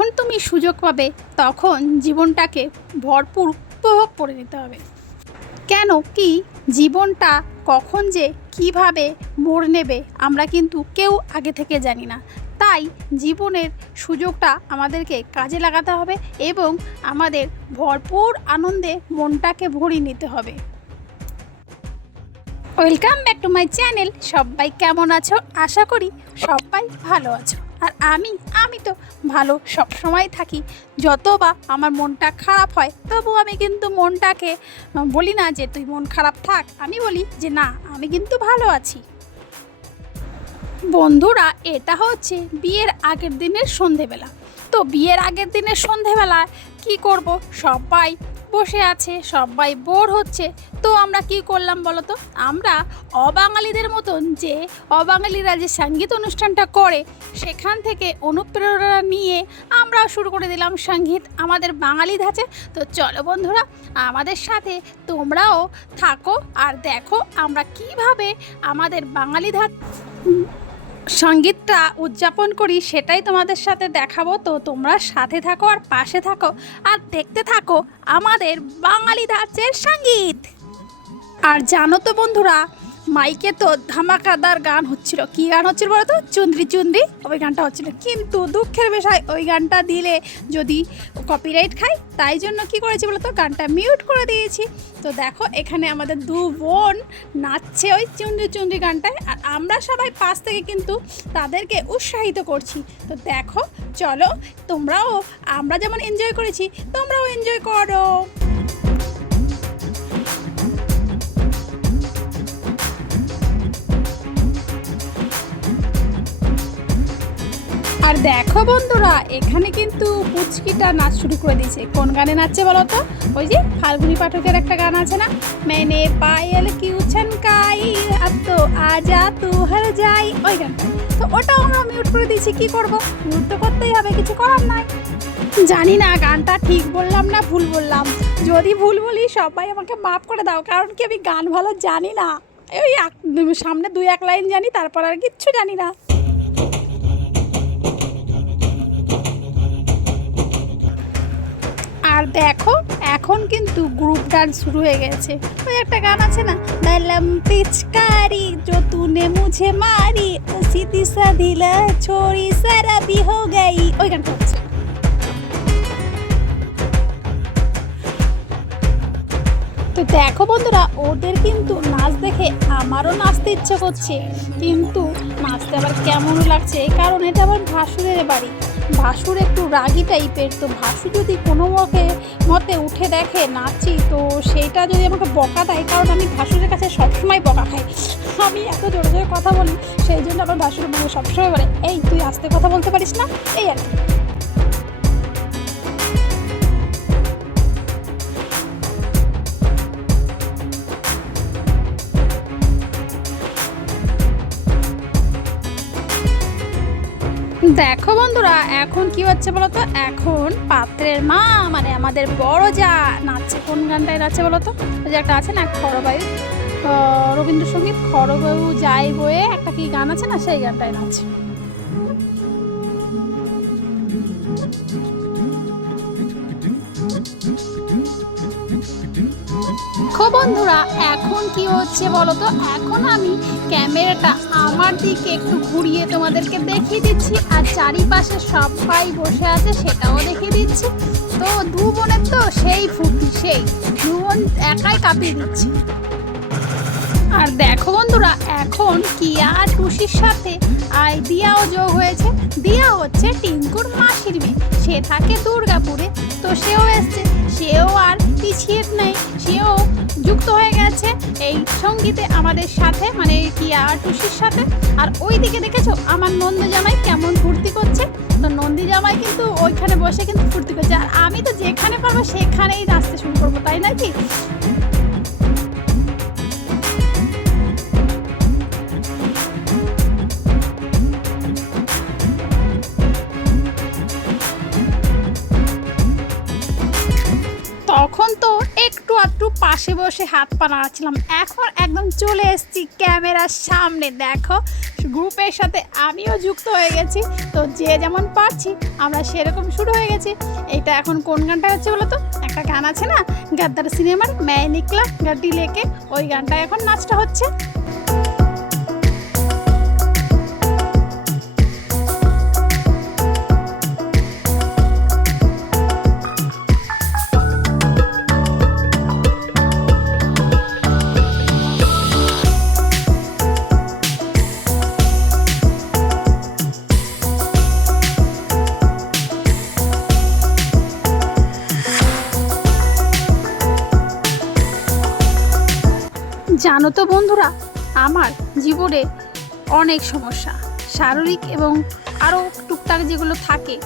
যখন তুমি সুযোগ পাবে, তখন জীবনটাকে ভরপুর উপভোগ করে নিতে হবে। কেন কি জীবনটা কখন যে কীভাবে মোড় নেবে, আমরা কিন্তু কেউ আগে থেকে জানি না। তাই জীবনের সুযোগটা আমাদেরকে কাজে লাগাতে হবে এবং আমাদের ভরপুর আনন্দে মনটাকে ভরিয়ে নিতে হবে। Welcome back to my channel, সবাই কেমন আছো? আশা করি সবাই ভালো আছো। আর আমি আমি তো ভালো সব সময় থাকি। যত বা আমার মনটা খারাপ হয় তবু আমি কিন্তু মনটাকে বলি না যে তুই মন খারাপ থাক। আমি বলি যে না, আমি কিন্তু ভালো আছি। বন্ধুরা, এটা হচ্ছে বিয়ের আগের দিনের সন্ধেবেলা। তো বিয়ের আগের দিনের সন্ধেবেলা কি করব? সবাই বসে আছে, সবাই বোর হচ্ছে। তো আমরা কি করলাম বলো তো? আমরা অবাঙালিদের মতন যে অবাঙালিরা যে সংগীত অনুষ্ঠানটা করে, সেখান থেকে অনুপ্রেরণা নিয়ে আমরা শুরু করে দিলাম সংগীত। আমাদের বাঙালি ধাঁচে। তো চলো বন্ধুরা, আমাদের সাথে তোমরাও থাকো আর দেখো আমরা কীভাবে আমাদের বাঙালি ধাঁচ সঙ্গীতটা উদযাপন করি, সেটাই তোমাদের সাথে দেখাবো। তো তোমরা সাথে থাকো আর পাশে থাকো। আর দেখতে থাকো আমাদের বাঙালি ধাঁচের সংগীত। আর জানো তো বন্ধুরা মাইকে তো ধামাকাদার গান হচ্ছিল। কি গান হচ্ছিল বলো তো চুন্দ্রি চুন্দ্রি। ওই গানটা হচ্ছিল। কিন্তু দুঃখের বিষয়, ওই গানটা দিলে যদি কপিরাইট খাই তাই জন্য কি করেছি বলো তো গানটা মিউট করে দিয়েছি। তো দেখো, এখানে আমাদের দু বোন নাচছে ওই চুন্দ্রি চুন্দ্রি গানটায়। আর আমরা সবাই পাশ থেকে কিন্তু তাদেরকে উৎসাহিত করছি। তো দেখো, চলো, তোমরাও, আমরা যেমন এনজয় করেছি, তোমরাও এনজয় করো। আর দেখো বন্ধুরা, এখানে কিন্তু পুচকিটা নাচ শুরু করে দিয়েছে। কোন গানে নাচছে বলো তো? ওই যে ফাল্গুনি পাঠকের একটা গান আছে না? মেনে পায়েল কিউ ছনকাই আর তো আজা তু হর যাই। ওই গানটা। তো ওটাও আমরা মিউট করে দিয়েছি, কি করব? মিউট তো করতেই হবে, কিছু করার নাই। জানি না, গানটা ঠিক বললাম না ভুল বললাম। যদি ভুল বলি, সবাই আমাকে মাফ করে দাও, কারণ কি আমি গান ভালো জানি না। ওই সামনে দুই এক লাইন জানি, তারপর আর কিচ্ছু জানি না। আর দেখো, এখন কিন্তু গ্রুপ ডান্স শুরু হয়ে গেছে। ওই একটা গান আছে না? দালাম পিচকারি জো তুনে মুঝে মারি সিতি সাধিলা ছড়ি সারা বিহো গাই ওই গানটা হচ্ছে। তো দেখো বন্ধুরা, ওদের কিন্তু নাচ দেখে আমারও নাচতে ইচ্ছে করছে। কিন্তু নাচতে আবার কেমন লাগছে? কারণ এটা আমার ভাসুরের বাড়ি। ভাসুর একটু রাগি টাইপের তো ভাসু যদি কোনো মতে মতে উঠে দেখে নাচি, তো সেইটা যদি আমাকে বকা দেয়, কারণ আমি ভাসুরের কাছে সবসময় বকা খাই। আমি এত জোরে জোরে কথা বলি, সেই জন্য আমার ভাসুর মনে সবসময় বলে, এই, তুই আস্তে কথা বলতে পারিস না? এই আর কি। দেখো বন্ধুরা, এখন কি হচ্ছে বলো তো এখন পাত্রের মা মানে আমাদের বড় যা নাচছে, কোন গানটায় নাচছে বলো তো যে একটা আছে না খরবায়ু রবীন্দ্রসঙ্গীত খরবায়ু যাই বয়ে একটা কি গান আছে না, সেই গানটায় নাচছে। দেখো বন্ধুরা, এখন কি হচ্ছে বলো তো এখন আমি ক্যামেরাটা আমার দিকে একটু ঘুরিয়ে তোমাদেরকে দেখিয়ে দিচ্ছি, আর চারিপাশে সবাই বসে আছে সেটাও দেখিয়ে দিচ্ছি। তো দু বোনের তো সেই ফুটি সেই। দু বোন একাই কাঁপিয়ে দিচ্ছি। আর দেখো বন্ধুরা, এখন কিয়া আর টুসির সাথে আই দিয়াও যোগ হয়েছে। দিয়া হচ্ছে টিঙ্কুর মাসির মেয়ে। সে থাকে দুর্গাপুরে, তো সেও এসছে। সেও আর পিছিয়ে নেই। সেও যুক্ত হয়ে গেছে এই সঙ্গীতে আমাদের সাথে মানে কিয়া আর টুসির সাথে। আর ওই দিকে দেখেছ, আমার নন্দ জামাই কেমন ফুর্তি করছে? তো নন্দী জামাই কিন্তু ওইখানে বসে কিন্তু ফুর্তি করছে। আর আমি তো যেখানে পারব সেখানেই নাচতে শুরু করব, তাই নাকি পাশ বসে হাত পা নাড়াচ্ছিলাম। এখন একদম চলে এসেছি ক্যামেরার সামনে। দেখো, গ্রুপের সাথে আমিও যুক্ত হয়ে গেছি। তো যে যেমন পারছি, আমরা সেরকম শুরু হয়ে গেছি। এটা এখন কোন গানটা হচ্ছে বলো তো একটা গান আছে না? গাদ্দার সিনেমার ম্যায় নিকলা গাড্ডি লেকে। ওই গানটা এখন নাচটা হচ্ছে। জানো তো বন্ধুরা, আমার জীবনে অনেক সমস্যা। শারীরিক এবং আরও টুকটাক যেগুলো থাকে,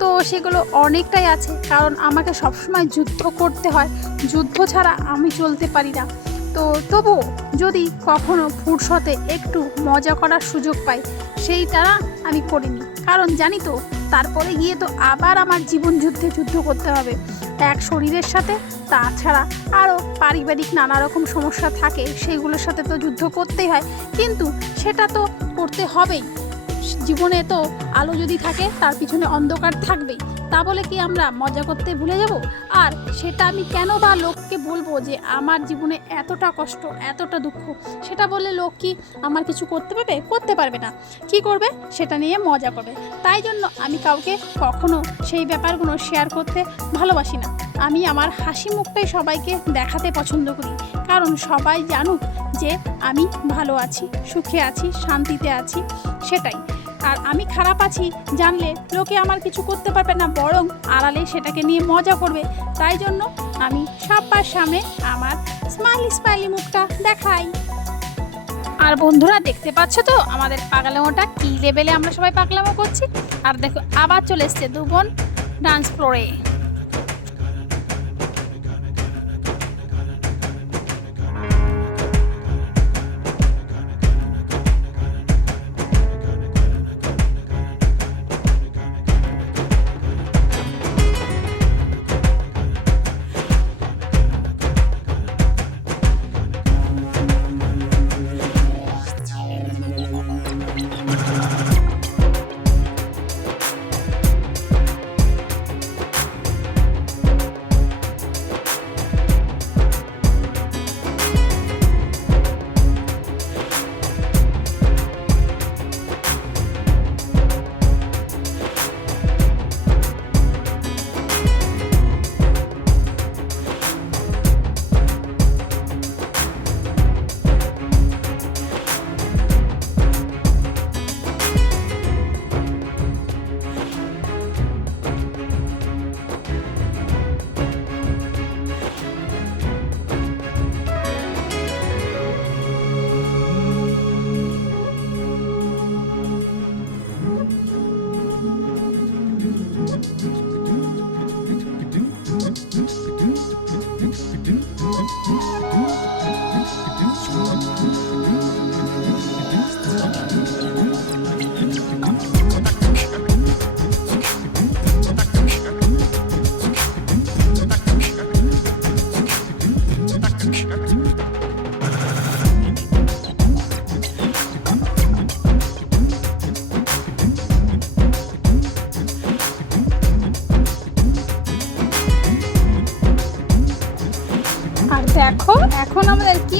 তো সেগুলো অনেকটাই আছে। কারণ আমাকে সবসময় যুদ্ধ করতে হয়। যুদ্ধ ছাড়া আমি চলতে পারি না। তো তবুও যদি কখনো ফুরসতে একটু মজা করার সুযোগ পাই, সেইটা আমি করিনি। কারণ জানি তো তারপরে গিয়ে তো আবার আমার জীবন যুদ্ধে যুদ্ধ করতে হবে। এক শরীরের সাথে, তাছাড়া আরও পারিবারিক নানা রকম সমস্যা থাকে সেগুলোর সাথে তো যুদ্ধ করতেই হয়। কিন্তু সেটা তো করতে হবেই। জীবনে তো আলো যদি থাকে, তার পিছনে অন্ধকার থাকবেই। তা বলে কি আমরা মজা করতে ভুলে যাব? আর সেটা আমি কেন বা লোককে বলব যে আমার জীবনে এতটা কষ্ট, এতটা দুঃখ? সেটা বললে লোক কি আমার কিছু করতে পারবে? করতে পারবে না। কি করবে? সেটা নিয়ে মজা করবে। তাই জন্য আমি কাউকে কখনো সেই ব্যাপারগুলো শেয়ার করতে ভালোবাসি না। আমি আমার হাসি মুখটাই সবাইকে দেখাতে পছন্দ করি। কারণ সবাই জানুক যে আমি ভালো আছি, সুখে আছি, শান্তিতে আছি, সেটাই। আর আমি খারাপ আছি জানলে লোকে আমার কিছু করতে পারবে না, বরং আড়ালে সেটাকে নিয়ে মজা করবে। তাই জন্য আমি সবার সামনে আমার স্মাইলি স্মাইলি মুখটা দেখাই। আর বন্ধুরা, দেখতে পাচ্ছ তো? আমাদের পাগলামোটা কী লেভেলে আমরা সবাই পাগলামো করছি? আর দেখো, আবার চলে এসছে দু বোন ডান্স ফ্লোরে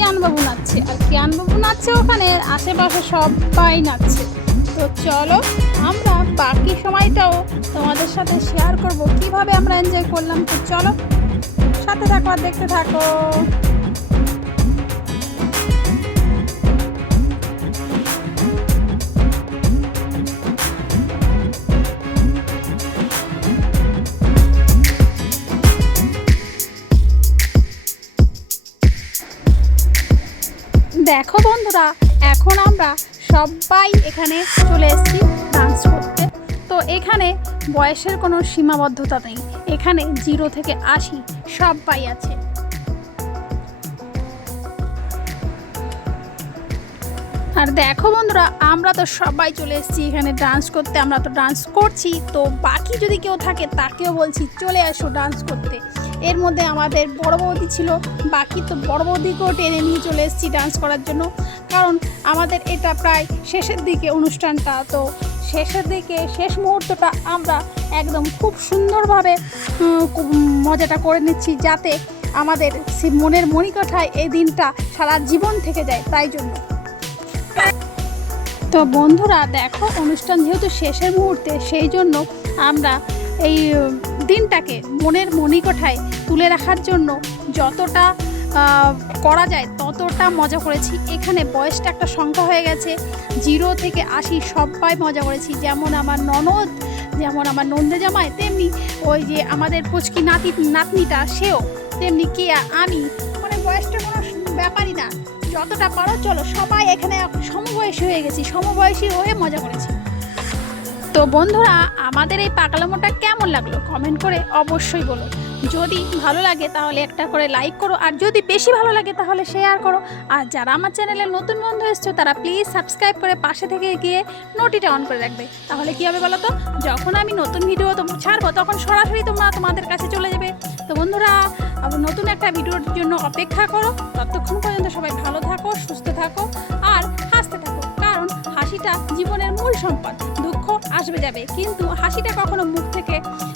আমাদের কিয়ান বাবু নাচছে? আর কিয়ান বাবু নাচছে ওখানে? আশেপাশে সবাই নাচছে। তো চলো, আমরা বাকি সময়টাও তোমাদের সাথে শেয়ার করব। কীভাবে আমরা এনজয় করলাম তো চলো, সাথে থাকো আর দেখতে থাকো। দেখো বন্ধুরা, এখন আমরা সবাই এখানে চলে এসেছি ডান্স করতে। তো এখানে বয়সের কোনো সীমাবদ্ধতা নেই। এখানে জিরো থেকে আশি সবাই আছে। আর দেখো বন্ধুরা, আমরা তো সবাই চলে এসেছি এখানে ডান্স করতে। আমরা তো ডান্স করছি, তো বাকি যদি কেউ থাকে তাকেও বলছি চলে আসো ডান্স করতে। এর মধ্যে আমাদের বড় বৌদি ছিল, বাকি তো বড় বৌদিকেও টেনে নিয়ে চলে এসেছি ডান্স করার জন্য। কারণ আমাদের এটা প্রায় শেষের দিকে অনুষ্ঠানটা, তো শেষের দিকে, শেষ মুহূর্তটা আমরা একদম খুব সুন্দরভাবে মজাটা করে নিচ্ছি যাতে আমাদের মনের মণিকঠায় এই দিনটা সারা জীবন থেকে যায়, তাই জন্য। তো বন্ধুরা, দেখো, অনুষ্ঠান যেহেতু শেষের মুহূর্তে, সেই জন্য আমরা এই দিনটাকে মনের মণিকঠায় তুলে রাখার জন্য যতটা করা যায় ততটা মজা করেছি। এখানে বয়সটা একটা সংখ্যা হয়ে গেছে। জিরো থেকে আশি সবাই মজা করেছি। যেমন আমার ননদ, যেমন আমার নন্দে জামাই, তেমনি ওই যে আমাদের পুচকি নাতি, নাতনিটা, সেও, তেমনি কে আমি। মানে বয়সটা কোনো ব্যাপারই না। যতটা পারো চলো সবাই এখানে সমবয়সী হয়ে গেছি, সমবয়সী হয়ে মজা করেছি। তো বন্ধুরা, আমাদের এই পাকালামোটা কেমন লাগল? কমেন্ট করে অবশ্যই বলো। যদি ভালো লাগে তাহলে একটা করে লাইক করো, আর যদি বেশি ভালো লাগে তাহলে শেয়ার করো। আর যারা আমার চ্যানেলে নতুন বন্ধু এসছো, তারা প্লিজ সাবস্ক্রাইব করে পাশে থেকে গিয়ে নোটিটা অন করে রাখবে। তাহলে কী হবে বলো তো যখন আমি নতুন ভিডিও তো ছাড়বো, তখন সরাসরি তোমরা তোমাদের কাছে চলে যাবে। তো বন্ধুরা নতুন একটা ভিডিওর জন্য অপেক্ষা করো। ততক্ষণ পর্যন্ত সবাই ভালো থাকো, সুস্থ থাকো, আর হাসতে থাকো। কারণ হাসিটা জীবনের মূল সম্পদ। আসবে যাবে। কিন্তু হাসিটা কখনো মুখ থেকে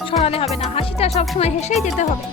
সরালে হবে না। হাসিটা সবসময় হেসেই যেতে হবে।